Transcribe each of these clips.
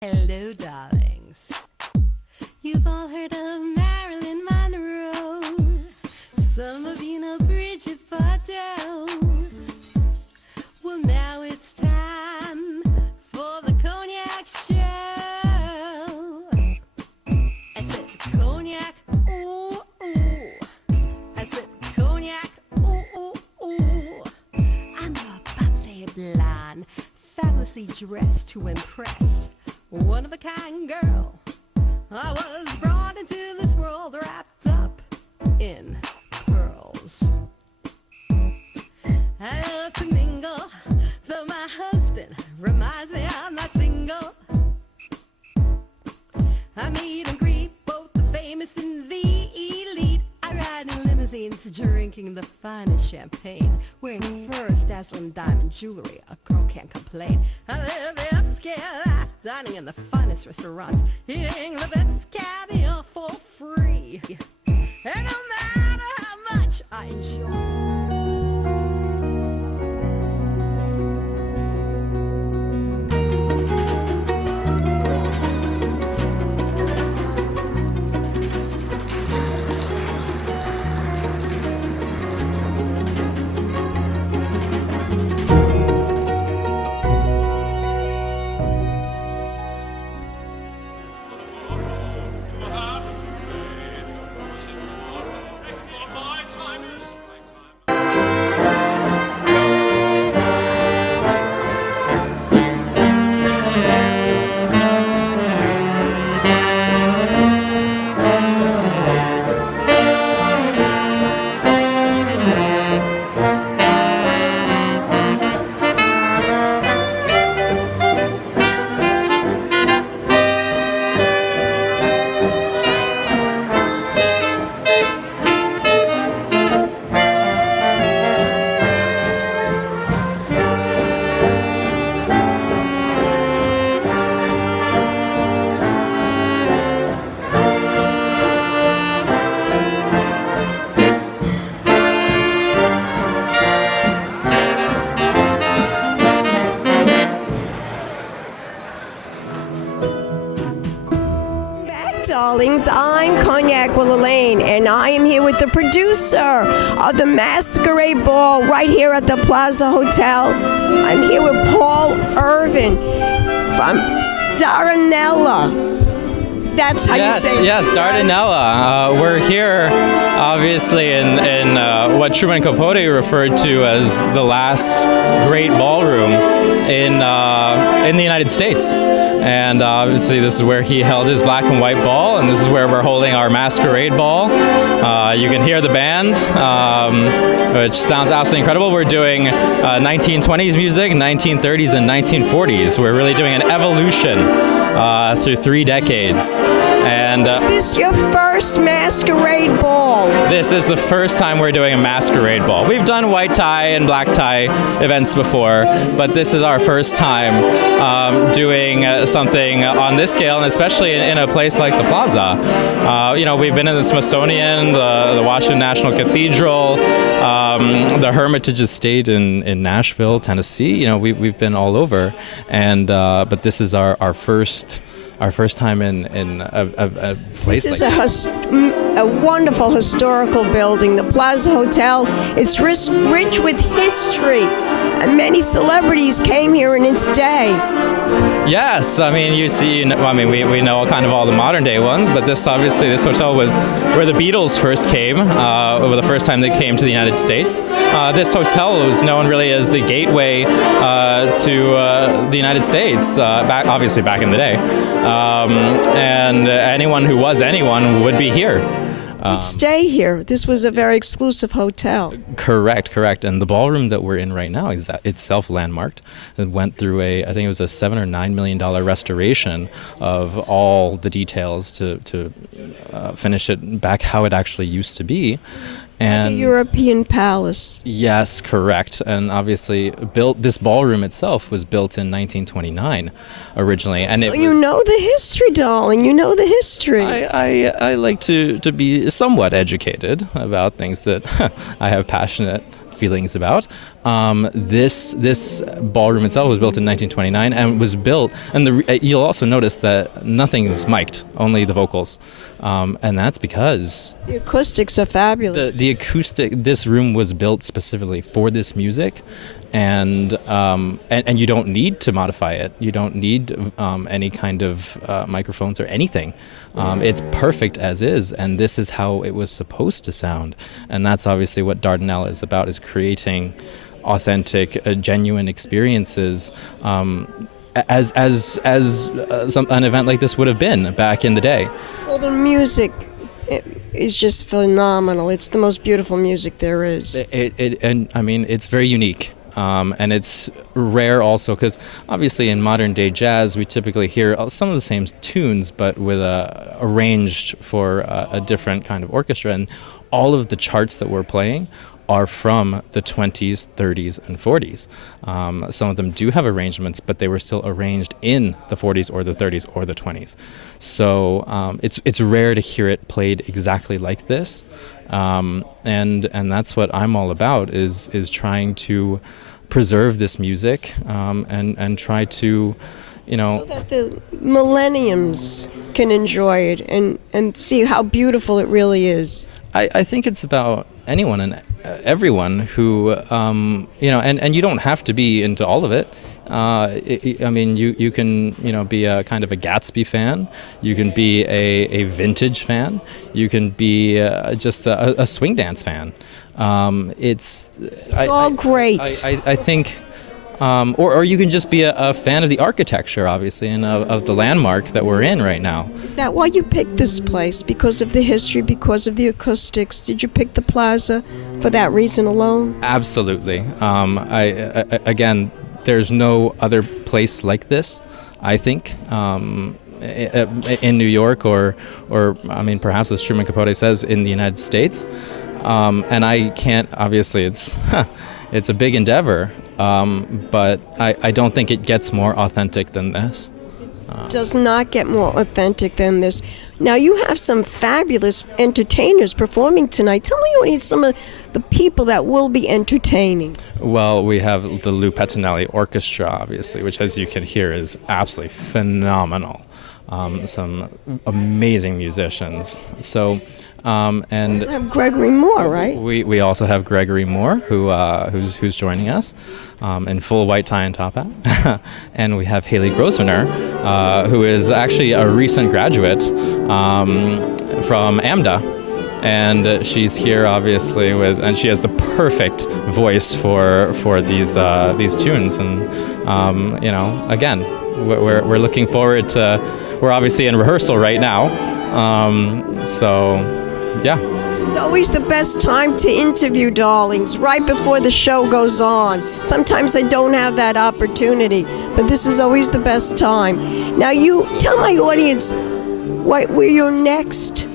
Hello, darlings. You've all heard of Marilyn Monroe. Some of you know Bridget Bardot. Well, now it's time for the Cognac show. I said cognac, ooh, ooh. I said cognac, ooh, ooh, ooh. I'm a bubbly blonde, fabulously dressed to impress. One of a kind girl. I was brought into this world wrapped up in pearls. I love to mingle, though my husband reminds me I'm not single. I meet and greet both the famous and the elite. I ride in limousines, drinking the finest champagne, wearing furs, dazzling diamond jewelry. A girl can't complain. I live the upscale life, dining in the finest restaurants, eating the best caviar for free. And no matter how much I enjoy. Darlings, I'm Cognac Wellerlane, and I am here with the producer of the Masquerade Ball right here at the Plaza Hotel. I'm here with Paul ERVIN from Dardanella. That's how you say it. Yes, Dardanella. We're here, obviously, in what Truman Capote referred to as the last great ballroom in the United States. And obviously this is where he held his black and white ball, and this is where we're holding our Masquerade ball. You can hear the band, which sounds absolutely incredible. We're doing 1920s music, 1930s, and 1940s. We're really doing an evolution through 3 decades. And is this your first Masquerade Ball? This is the first time we're doing a Masquerade Ball. We've done white tie and black tie events before, but this is our first time doing something on this scale, and especially in a place like the Plaza. We've been in the Smithsonian, the Washington National Cathedral, the Hermitage Estate in Nashville, Tennessee. We've been all over, and but this is our first time in a place. This is a wonderful historical building, the Plaza Hotel. It's rich with history, and many celebrities came here in its day. Yes, I mean, we know kind of all the modern day ones, but this hotel was where the Beatles first came, the first time they came to the United States. This hotel was known really as the gateway to the United States, obviously back in the day. And anyone who was anyone would be here. Would stay here. This was a very exclusive hotel. Correct. And the ballroom that we're in right now is itself landmarked. It went through I think it was a $7 or $9 million restoration of all the details to finish it back how it actually used to be. And like a European palace. Yes, correct. And obviously, this ballroom itself was built in 1929 originally. And so you know the history, darling. You know the history. I like to be somewhat educated about things that I have passionate feelings about. This ballroom itself was built in 1929 and was built, and you'll also notice that nothing is mic'd, only the vocals. And that's because The acoustics are fabulous. the acoustic, this room was built specifically for this music, and you don't need to modify it. You don't need any kind of microphones or anything. It's perfect as is, and this is how it was supposed to sound. And that's obviously what Dardanella is about, is creating authentic, genuine experiences, as an event like this would have been back in the day. Well, the music is just phenomenal. It's the most beautiful music there is. And I mean, it's very unique. And it's rare also because obviously in modern day jazz we typically hear some of the same tunes but with arranged for a different kind of orchestra, and all of the charts that we're playing are from the 20s, 30s, and 40s. Some of them do have arrangements, but they were still arranged in the 40s or the 30s or the 20s. So it's rare to hear it played exactly like this, and that's what I'm all about, is trying to preserve this music, and try to, so that the millenniums can enjoy it and see how beautiful it really is. I think it's about anyone and everyone who, and you don't have to be into all of it. I mean, you can, be a kind of a Gatsby fan. You can be a vintage fan. You can be just a swing dance fan. It's all great. I think. Or you can just be a fan of the architecture, obviously, and of the landmark that we're in right now. Is that why you picked this place? Because of the history, because of the acoustics? Did you pick the Plaza for that reason alone? Absolutely. Again, there's no other place like this, I think, in New York or I mean, perhaps as Truman Capote says, in the United States. And I can't, obviously, it's a big endeavor, but I don't think it gets more authentic than this. It does not get more authentic than this. Now, you have some fabulous entertainers performing tonight. Tell me what some of the people that will be entertaining. Well, we have the Lou Pettinelli Orchestra, obviously, which, as you can hear, is absolutely phenomenal. Some amazing musicians. So, and you also have Gregory Moore, right? We also have Gregory Moore, who's joining us in full white tie and top hat, and we have Haley Grosvenor, who is actually a recent graduate from AMDA, and she's here obviously and she has the perfect voice for these tunes, and again, we're looking forward to. We're obviously in rehearsal right now, so yeah. This is always the best time to interview, darlings, right before the show goes on. Sometimes I don't have that opportunity, but this is always the best time. Now, you tell my audience where your next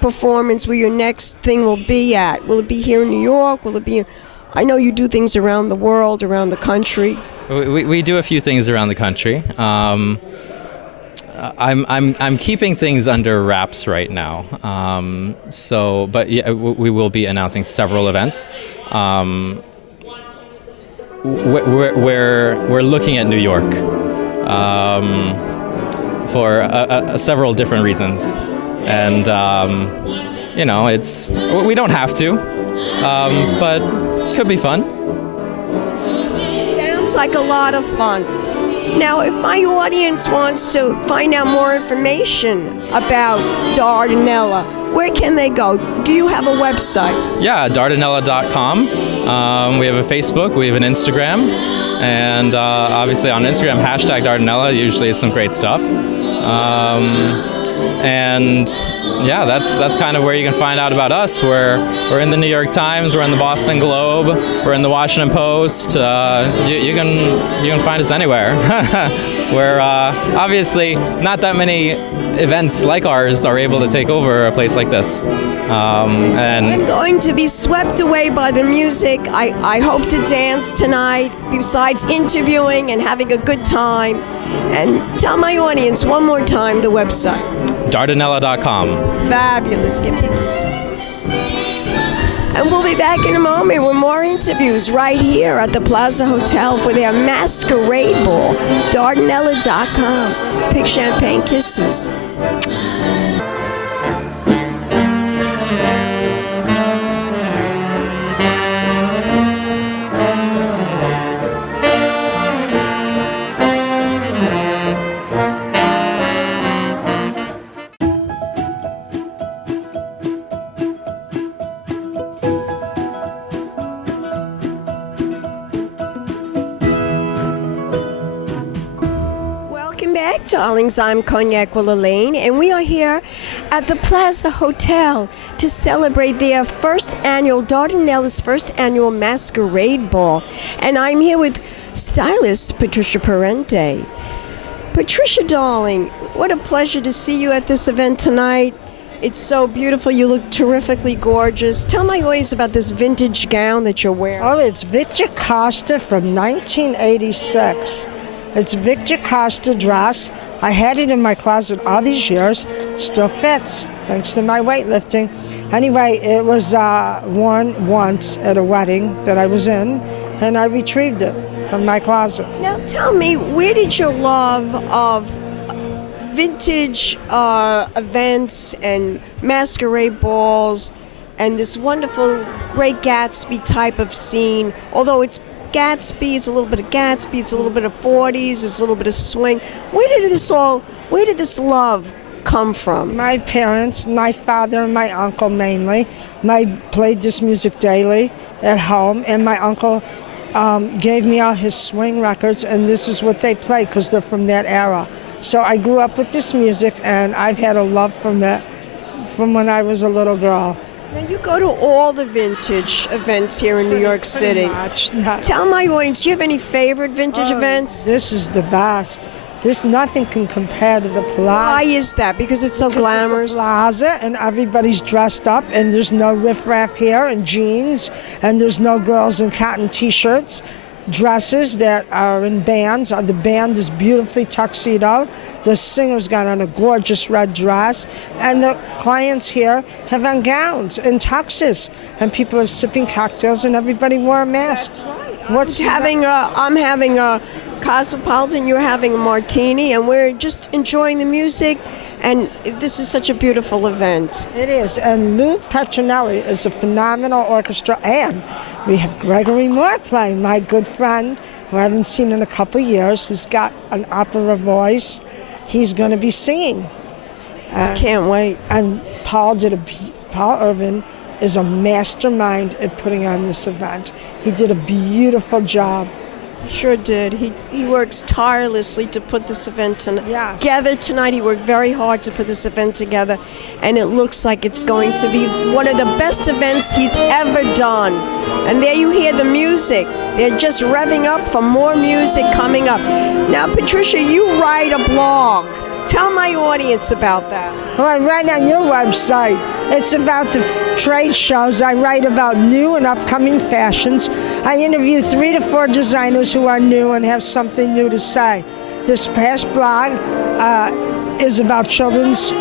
performance, where your next thing will be at. Will it be here in New York? Will it be? I know you do things around the world, around the country. We do a few things around the country. I'm keeping things under wraps right now. But yeah, we will be announcing several events. We're looking at New York for several different reasons, and we don't have to, but it could be fun. Sounds like a lot of fun. Now, if my audience wants to find out more information about Dardanella, where can they go? Do you have a website? Yeah, Dardanella.com. We have a Facebook, we have an Instagram, and obviously on Instagram, #Dardanella usually is some great stuff. And yeah, that's kind of where you can find out about us. We're in the New York Times, we're in the Boston Globe, we're in the Washington Post. You can find us anywhere. We're obviously not that many events like ours are able to take over a place like this. And I'm going to be swept away by the music. I hope to dance tonight, besides interviewing and having a good time. And tell my audience one more time the website. Dardanella.com. Fabulous. Give me a kiss. And we'll be back in a moment with more interviews right here at the Plaza Hotel for their Masquerade Ball. Dardanella.com. Pink champagne kisses. Darlings, I'm Cognac Wellerlane, and we are here at the Plaza Hotel to celebrate their Dardanella's first annual Masquerade Ball. And I'm here with stylist Patricia PARENTI. Patricia, darling, what a pleasure to see you at this event tonight. It's so beautiful. You look terrifically gorgeous. Tell my audience about this vintage gown that you're wearing. Oh, it's Victor Costa from 1986. It's Victor Costa dress. I had it in my closet all these years. Still fits, thanks to my weightlifting. Anyway, it was worn once at a wedding that I was in, and I retrieved it from my closet. Now tell me, where did your love of vintage events and masquerade balls and this wonderful Great Gatsby type of scene, although it's Gatsby, it's a little bit of Gatsby, it's a little bit of 40s, it's a little bit of swing. Where did this love come from? My parents, my father and my uncle mainly. Played this music daily at home, and my uncle gave me all his swing records, and this is what they played because they're from that era. So I grew up with this music, and I've had a love from it from when I was a little girl. Now, you go to all the vintage events here in New York City. Much. Tell my audience, do you have any favorite vintage events? This is the best. Nothing can compare to the Plaza. Why is that? Because it's so glamorous? It's the Plaza, and everybody's dressed up, and there's no riffraff here and jeans, and there's no girls in cotton T-shirts. Dresses that are in bands. The band is beautifully tuxedoed. The singer's got on a gorgeous red dress, and the clients here have on gowns and tuxes, and people are sipping cocktails, and everybody wore a mask. That's right. I'm having a Cosmopolitan, you're having a martini, and we're just enjoying the music. And this is such a beautiful event. It is, and Lou Petronelli is a phenomenal orchestra, and we have Gregory Moore playing, my good friend, who I haven't seen in a couple of years, who's got an opera voice. He's going to be singing. I can't wait. And Paul ERVIN is a mastermind at putting on this event. He did a beautiful job. Sure did. He works tirelessly to put this event together tonight. He worked very hard to put this event together, and it looks like it's going to be one of the best events he's ever done. And there you hear the music. They're just revving up for more music coming up. Now, Patricia, you write a blog. Tell my audience about that. Well, I write on your website. It's about the trade shows. I write about new and upcoming fashions. I interview 3 to 4 designers who are new and have something new to say. This past blog is about children's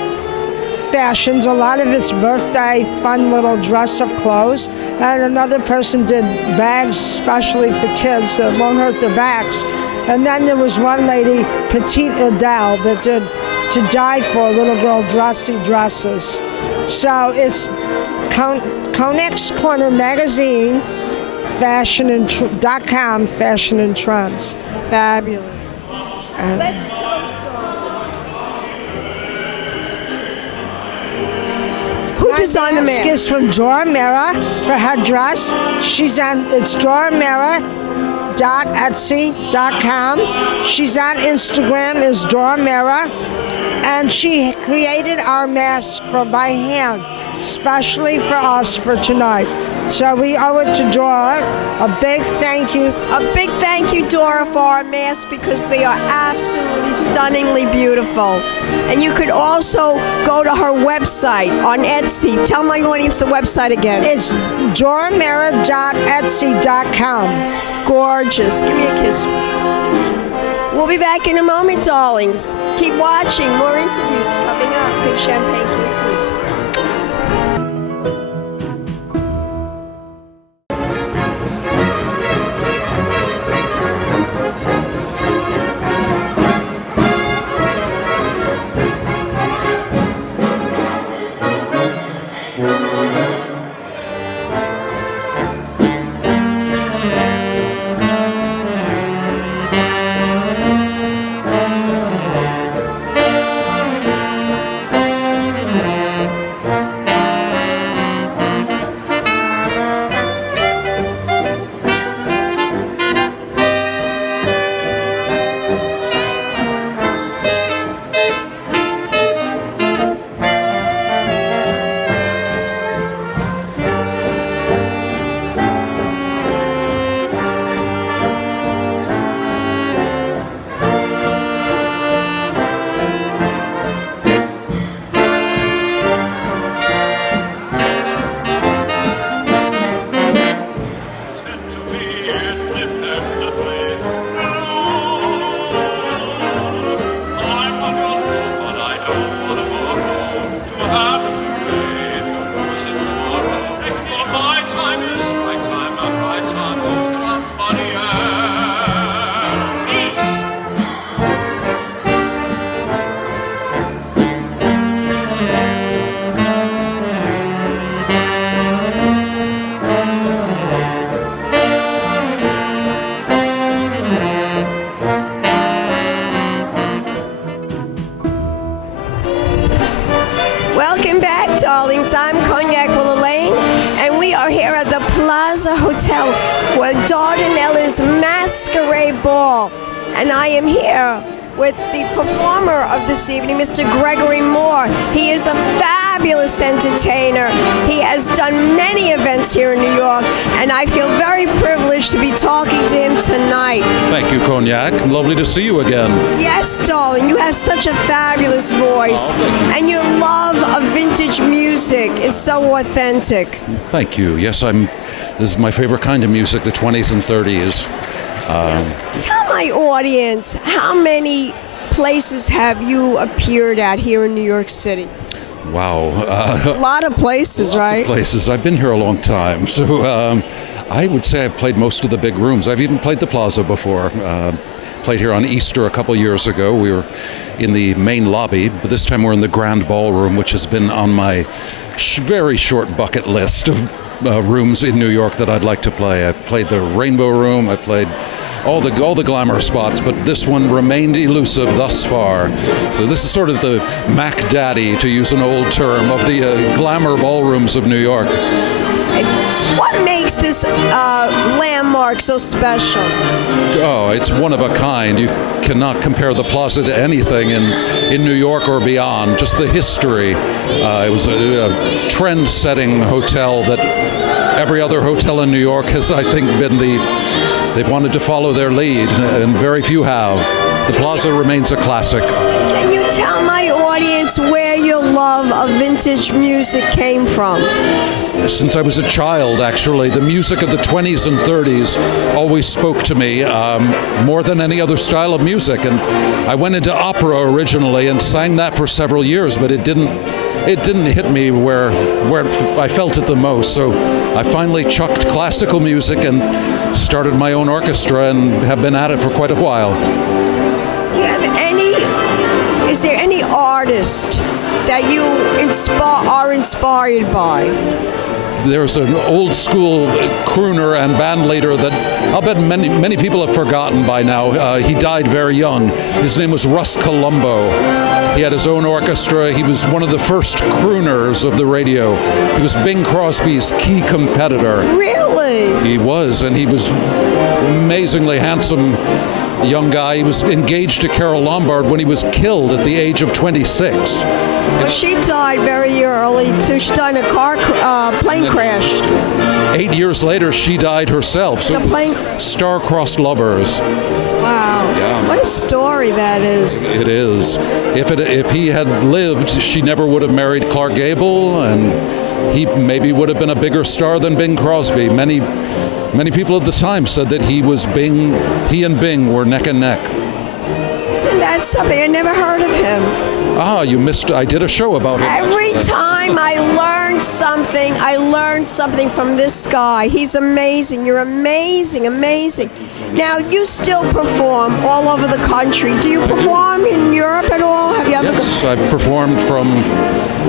fashions. A lot of it's birthday, fun little dress-up clothes. And another person did bags especially for kids that won't hurt their backs. And then there was one lady, Petite Adele, that did To Die For, little girl dressy dresses. So it's Cognac's Corner Magazine, .com, Fashion and Trends. Fabulous. Let's toast on. Who designed the mask? It's from Dora Mera for her dress. It's Dora Mera. .etsy.com. She's on Instagram as Dora Mera, and she created our mask by hand, especially for us for tonight. So we owe it to Dora. A big thank you. A big thank you, Dora, for our masks, because they are absolutely stunningly beautiful. And you could also go to her website on Etsy. Tell my audience the website again. It's doramera.etsy.com. Gorgeous. Give me a kiss. We'll be back in a moment, darlings. Keep watching. More interviews coming up. Big champagne kisses. and I am here with the performer of this evening, Mr. Gregory Moore. He is a fabulous entertainer. He has done many events here in New York, and I feel very privileged to be talking to him tonight. Thank you, Cognac. Lovely to see you again. Yes, darling, you have such a fabulous voice, and your love of vintage music is so authentic. Thank you. Yes, this is my favorite kind of music, the 20s and 30s. Tell my audience, how many places have you appeared at here in New York City? Wow. A lot of places, right? Lots of places. I've been here a long time, so I would say I've played most of the big rooms. I've even played the Plaza before. Played here on Easter a couple years ago. We were in the main lobby, but this time we're in the Grand Ballroom, which has been on my very short bucket list of rooms in New York that I'd like to play. I've played the Rainbow Room. I played all the glamour spots, but this one remained elusive thus far. So this is sort of the Mac Daddy, to use an old term, of the glamour ballrooms of New York. What makes this landmark so special? Oh, it's one of a kind. You cannot compare the Plaza to anything in New York or beyond. Just the history. It was a trend-setting hotel that every other hotel in New York has, I think, they've wanted to follow their lead, and very few have. The Plaza remains a classic. Can you tell my audience where your love of vintage music came from? Since I was a child, actually, the music of the 20s and 30s always spoke to me more than any other style of music. And I went into opera originally and sang that for several years, but it didn't hit me where I felt it the most. So I finally chucked classical music and started my own orchestra and have been at it for quite a while. Is there any artist that you are inspired by? There's an old school crooner and band leader that I'll bet many people have forgotten by now. He died very young. His name was Russ Colombo. He had his own orchestra. He was one of the first crooners of the radio. He was Bing Crosby's key competitor. Really? He was, and he was amazingly handsome young guy. He was engaged to Carole Lombard when he was killed at the age of 26. Well, she died very early, too. She died in a plane crash. 8 years later, she died herself. So star-crossed lovers. Wow. Yeah. What a story that is. It is. If he had lived, she never would have married Clark Gable, and he maybe would have been a bigger star than Bing Crosby. Many people at the time said that he and Bing were neck and neck. Isn't that something? I never heard of him. Ah, you missed. I did a show about him. Every time I learned something from this guy. He's amazing. You're amazing, amazing. Now, you still perform all over the country. Do you perform in Europe at all? Have you ever? Yes, I've performed from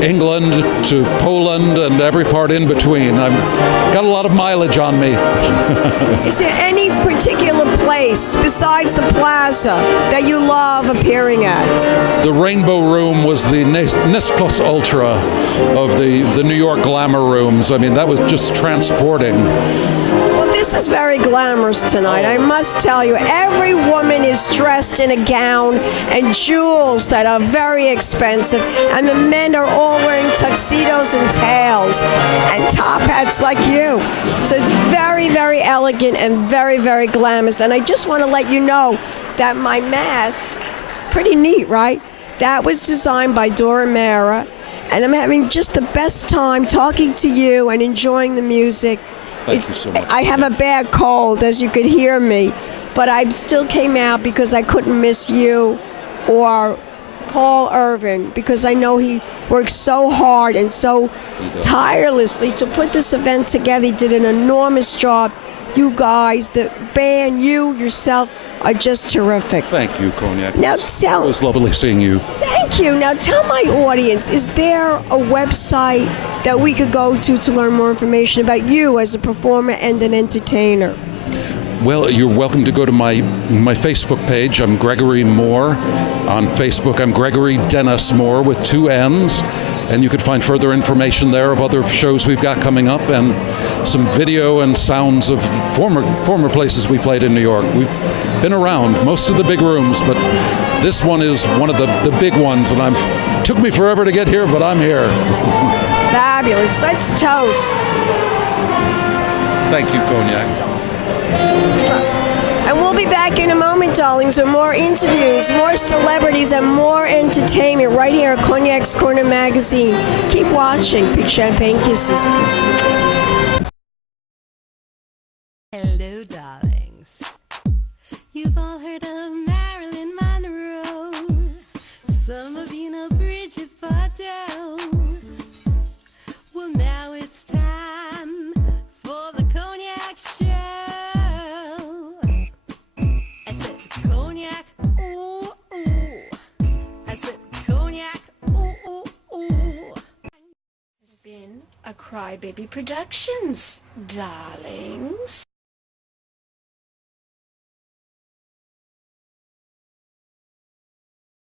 England to Poland and every part in between. I've got a lot of mileage on me. Is there any particular place besides the Plaza that you love appearing at? The Rainbow Room was the Nest Plus Ultra of the New York glamour rooms. I mean, that was just transporting. This is very glamorous tonight, I must tell you. Every woman is dressed in a gown and jewels that are very expensive, and the men are all wearing tuxedos and tails and top hats like you. So it's very, very elegant and very, very glamorous. And I just want to let you know that my mask, pretty neat, right? That was designed by Dora Mara, and I'm having just the best time talking to you and enjoying the music. Thank you so much. I have a bad cold, as you could hear me, but I still came out because I couldn't miss you or Paul ERVIN, because I know he works so hard and so tirelessly to put this event together. He did an enormous job. You guys, the band, you yourself are just terrific. Thank you, Cognac. Now it was lovely seeing you. Thank you. Now tell my audience, is there a website that we could go to learn more information about you as a performer and an entertainer? Well, you're welcome to go to my Facebook page. I'm Gregory Moore on Facebook. I'm Gregory Dennis Moore with 2 N's. And you can find further information there of other shows we've got coming up and some video and sounds of former places we played in New York. We've been around most of the big rooms, but this one is one of the big ones, and took me forever to get here, but I'm here. Fabulous. Let's toast. Thank you, Cognac. And we'll be back in a moment, darlings, with more interviews, more celebrities, and more entertainment right here at Cognac's Corner Magazine. Keep watching. Big champagne kisses. Hello, darlings. You've all heard of Marilyn Monroe. Some of you know Bridget Bardot. Well, now it's time for the Cognac Show. I said Cognac, ooh, ooh. I said Cognac, ooh, ooh, ooh. It's been a Crybaby Productions, darlings.